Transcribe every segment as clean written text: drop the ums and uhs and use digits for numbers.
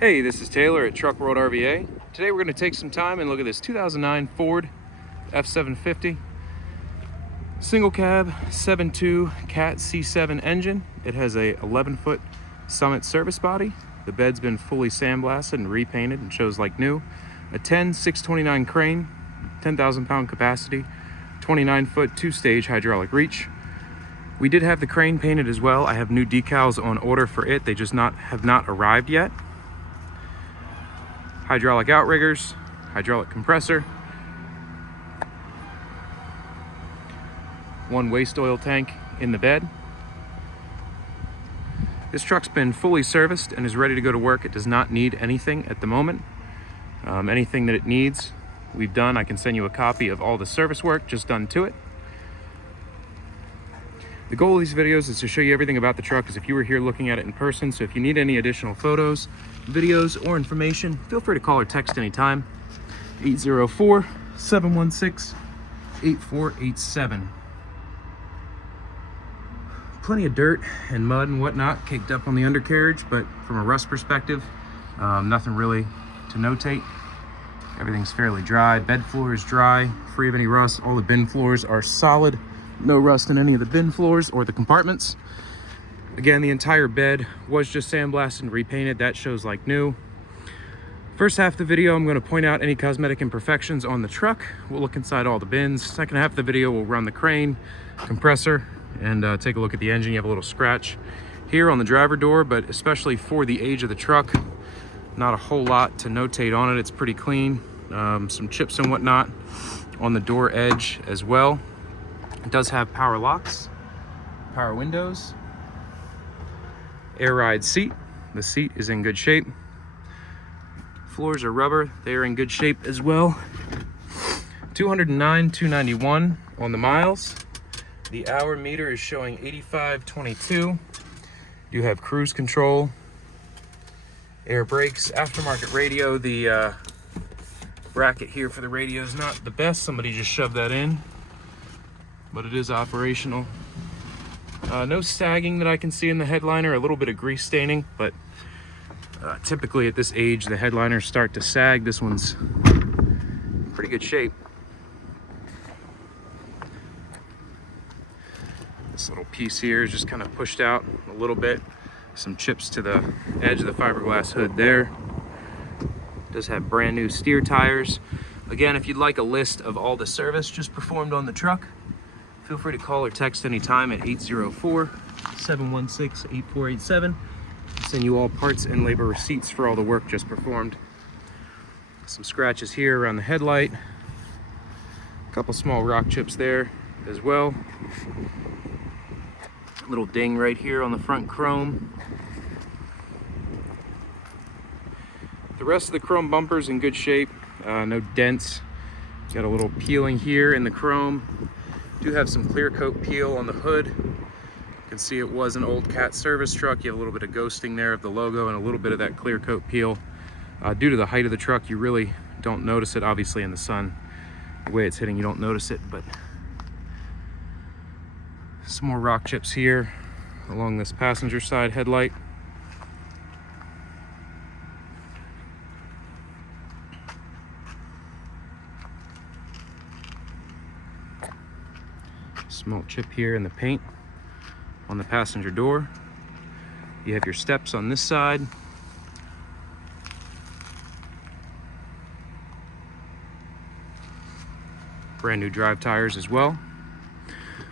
Hey, this is Taylor at World RVA. Today we're going to take some time and look at this 2009 Ford F750 single cab 7.2 Cat C7 engine. It has a 11-foot Summit service body. The bed's been fully sandblasted and repainted and shows like new. A 10-629 crane, 10,000 pound capacity, 29-foot 2-stage hydraulic reach. We did have the crane painted as well. I have new decals on order for it. They just have not arrived yet. Hydraulic outriggers, hydraulic compressor, one waste oil tank in the bed. This truck's been fully serviced and is ready to go to work. It does not need anything at the moment. Anything that it needs, we've done. I can send you a copy of all the service work just done to it. The goal of these videos is to show you everything about the truck as if you were here looking at it in person. So if you need any additional photos, videos, or information, feel free to call or text anytime. 804-716-8487. Plenty of dirt and mud and whatnot caked up on the undercarriage, but from a rust perspective, nothing really to notate. Everything's fairly dry. Bed floor is dry, free of any rust. All the bin floors are solid. No rust in any of the bin floors or the compartments. Again, the entire bed was just sandblasted and repainted. That shows like new. First half of the video, I'm going to point out any cosmetic imperfections on the truck. We'll look inside all the bins. Second half of the video, we'll run the crane, compressor, and take a look at the engine. You have a little scratch here on the driver door, but especially for the age of the truck, not a whole lot to notate on it. It's pretty clean. Some chips and whatnot on the door edge as well. It does have power locks, power windows, air ride seat. The seat is in good shape. Floors are rubber. They are in good shape as well. 209,291 on the miles. The hour meter is showing 8522. You have cruise control, air brakes, aftermarket radio. The bracket here for the radio is not the best. Somebody just shoved that in, but it is operational. No sagging that I can see in the headliner, a little bit of grease staining, but typically at this age the headliners start to sag. This one's in pretty good shape. This little piece here is just kind of pushed out a little bit. Some chips to the edge of the fiberglass hood there. It does have brand new steer tires. Again, if you'd like a list of all the service just performed on the truck, feel free to call or text anytime at 804-716-8487. I'll send you all parts and labor receipts for all the work just performed. Some scratches here around the headlight. A couple small rock chips there as well. A little ding right here on the front chrome. The rest of the chrome bumper's in good shape. No dents. Got a little peeling here in the chrome. Do have some clear coat peel on the hood. You can see it was an old Cat service truck. You have a little bit of ghosting there of the logo and a little bit of that clear coat peel. Due to the height of the truck, you really don't notice it. Obviously in the sun, the way it's hitting, you don't notice it, but some more rock chips here along this passenger side headlight. Small chip here in the paint on the passenger door. You have your steps on this side. Brand new drive tires as well.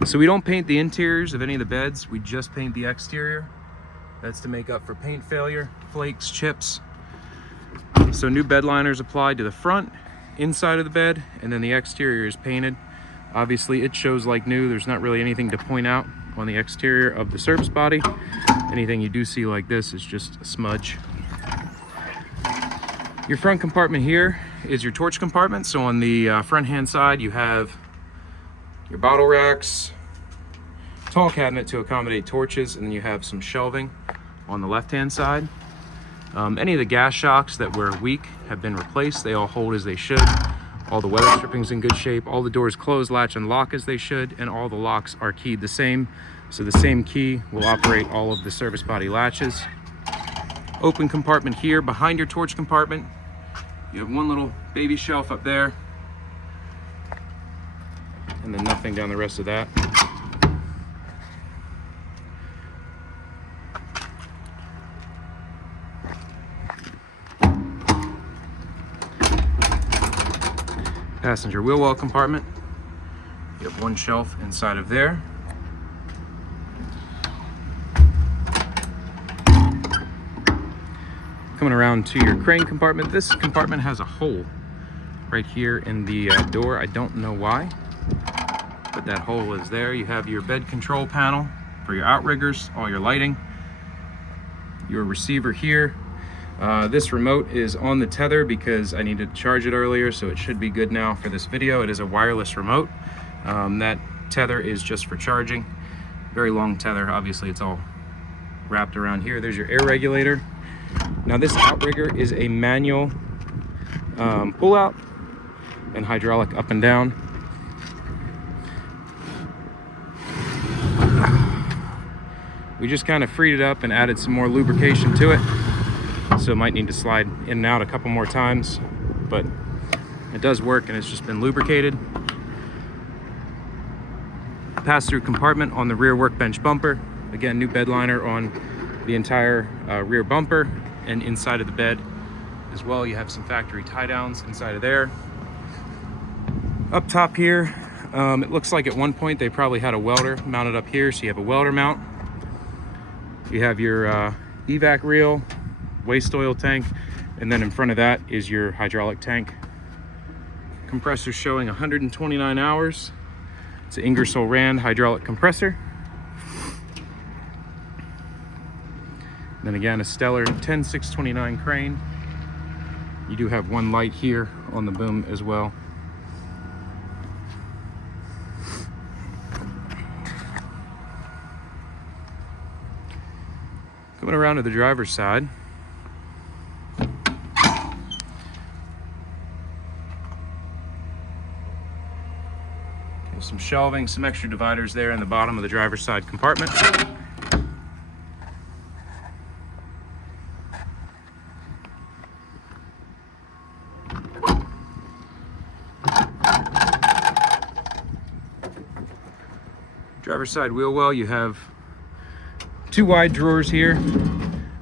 So we don't paint the interiors of any of the beds. We just paint the exterior. That's to make up for paint failure, flakes, chips. So new bed liners applied to the front, inside of the bed, and then the exterior is painted. Obviously it shows like new. There's not really anything to point out on the exterior of the service body. Anything you do see like this is just a smudge. Your front compartment here is your torch compartment. So on the front hand side you have your bottle racks, tall cabinet to accommodate torches, and then you have some shelving on the left hand side. Any of the gas shocks that were weak have been replaced. They all hold as they should. All the weather stripping's in good shape. All the doors close, latch, and lock as they should, and all the locks are keyed the same. So the same key will operate all of the service body latches. open compartment here behind your torch compartment. You have one little baby shelf up there, and then nothing down the rest of that. Passenger wheel well compartment. You have one shelf inside of there. Coming around to your crane compartment, this compartment has a hole right here in the door. I don't know why, but that hole is there. You have your bed control panel for your outriggers, all your lighting, your receiver here. This remote is on the tether because I needed to charge it earlier, so it should be good now for this video. It is a wireless remote. That tether is just for charging. Very long tether. Obviously, it's all wrapped around here. There's your air regulator. Now, this outrigger is a manual pull out and hydraulic up and down. We just kind of freed it up and added some more lubrication to it. So it might need to slide in and out a couple more times, but it does work and it's just been lubricated. Pass-through compartment on the rear workbench bumper. Again, new bed liner on the entire rear bumper and inside of the bed as well. You have some factory tie downs inside of there. Up top here, it looks like at one point they probably had a welder mounted up here, so you have a welder mount. You have your evac reel, waste oil tank, and then in front of that is your hydraulic tank. Compressor showing 129 hours. It's an Ingersoll Rand hydraulic compressor. Then again, a Stellar 10629 crane. You do have one light here on the boom as well. Coming around to the driver's side. There's some shelving, some extra dividers there in the bottom of the driver's side compartment. Driver's side wheel well, you have two wide drawers here.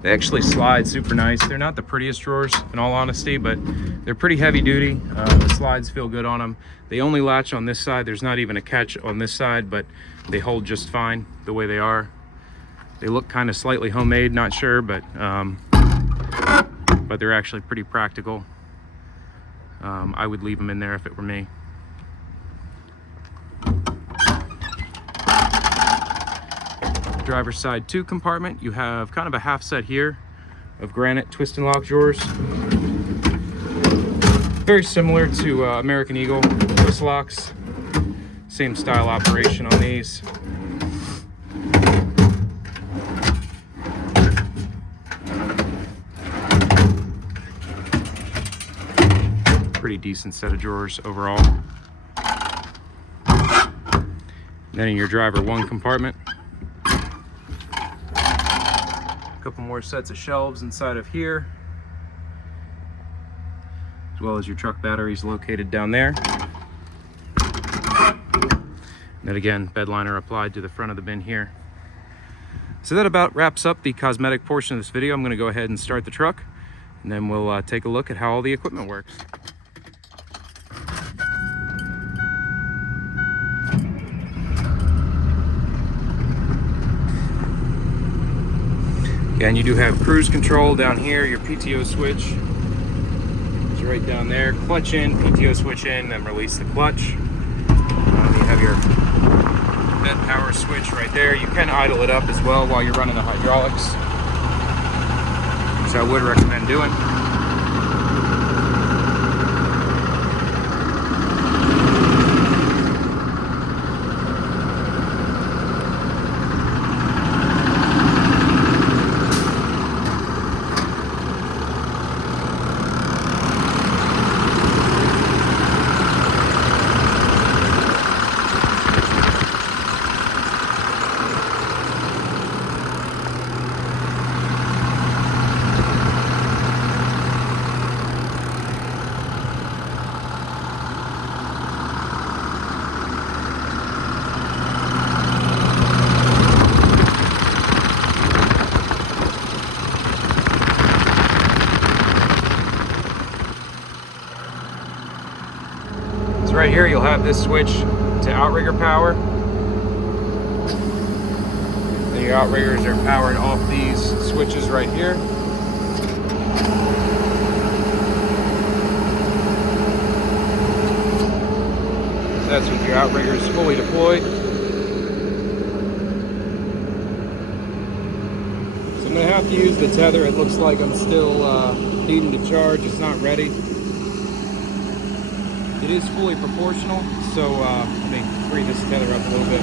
They actually slide super nice. They're not the prettiest drawers in all honesty, but they're pretty heavy duty. The slides feel good on them. They only latch on this side. There's not even a catch on this side, but they hold just fine the way they are. They look kind of slightly homemade, not sure, but they're actually pretty practical. I would leave them in there if it were me. Driver's side 2 compartment, you have kind of a half set here of granite twist and lock drawers. Very similar to American Eagle twist locks. Same style operation on these. Pretty decent set of drawers overall. Then in your driver 1 compartment, couple more sets of shelves inside of here, as well as your truck batteries located down there. And then again, bed liner applied to the front of the bin here. So that about wraps up the cosmetic portion of this video. I'm going to go ahead and start the truck, and then we'll take a look at how all the equipment works. Again, you do have cruise control down here, your PTO switch is right down there. Clutch in, PTO switch in, then release the clutch. You have your bed power switch right there. You can idle it up as well while you're running the hydraulics, which I would recommend doing. right here, you'll have this switch to outrigger power. Then your outriggers are powered off these switches right here. So that's with your outriggers fully deployed. So I'm going to have to use the tether. It looks like I'm still needing to charge. It's not ready. It is fully proportional, so let me free this tether up a little bit.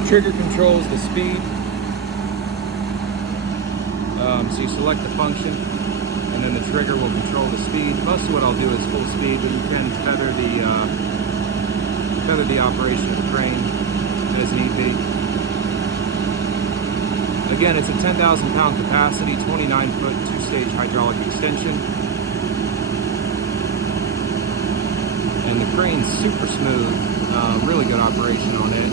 The trigger controls the speed. So you select the function, and then the trigger will control the speed. Most of what I'll do is full speed, but you can tether the operation of the crane as need be. Again, it's a 10,000 pound capacity, 29-foot, 2-stage hydraulic extension. And the crane's super smooth, really good operation on it.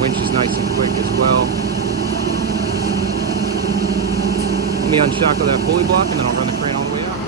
Winch is nice and quick as well. Let me unshackle that pulley block and then I'll run the crane all the way out.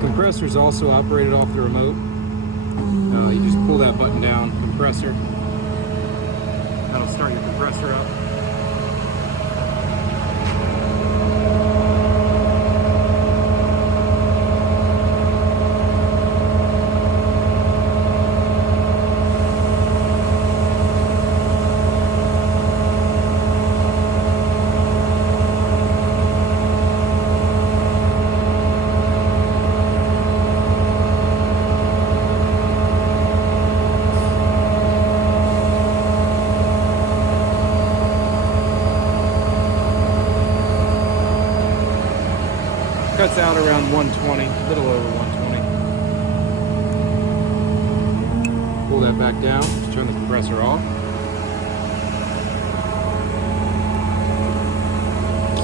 Compressor is also operated off the remote. You just pull that button down, compressor. That'll start your compressor up. Cuts out around 120, a little over 120. Pull that back down, just turn the compressor off.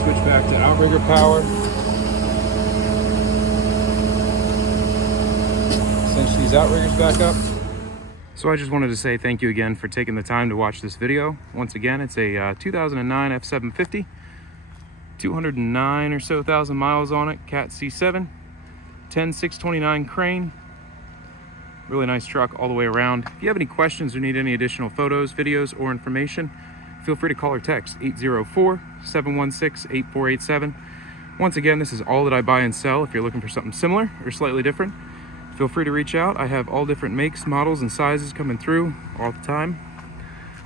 Switch back to outrigger power. these outriggers back up. So I just wanted to say thank you again for taking the time to watch this video. Once again, it's a 2009 F750, 209 or so thousand miles on it, Cat C7, 10629 crane. Really nice truck all the way around. If you have any questions or need any additional photos, videos, or information, feel free to call or text 804-716-8487. Once again, this is all that I buy and sell. If you're looking for something similar or slightly different, feel free to reach out. I have all different makes, models, and sizes coming through all the time.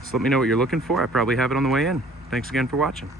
Just let me know what you're looking for. I probably have it on the way in. Thanks again for watching.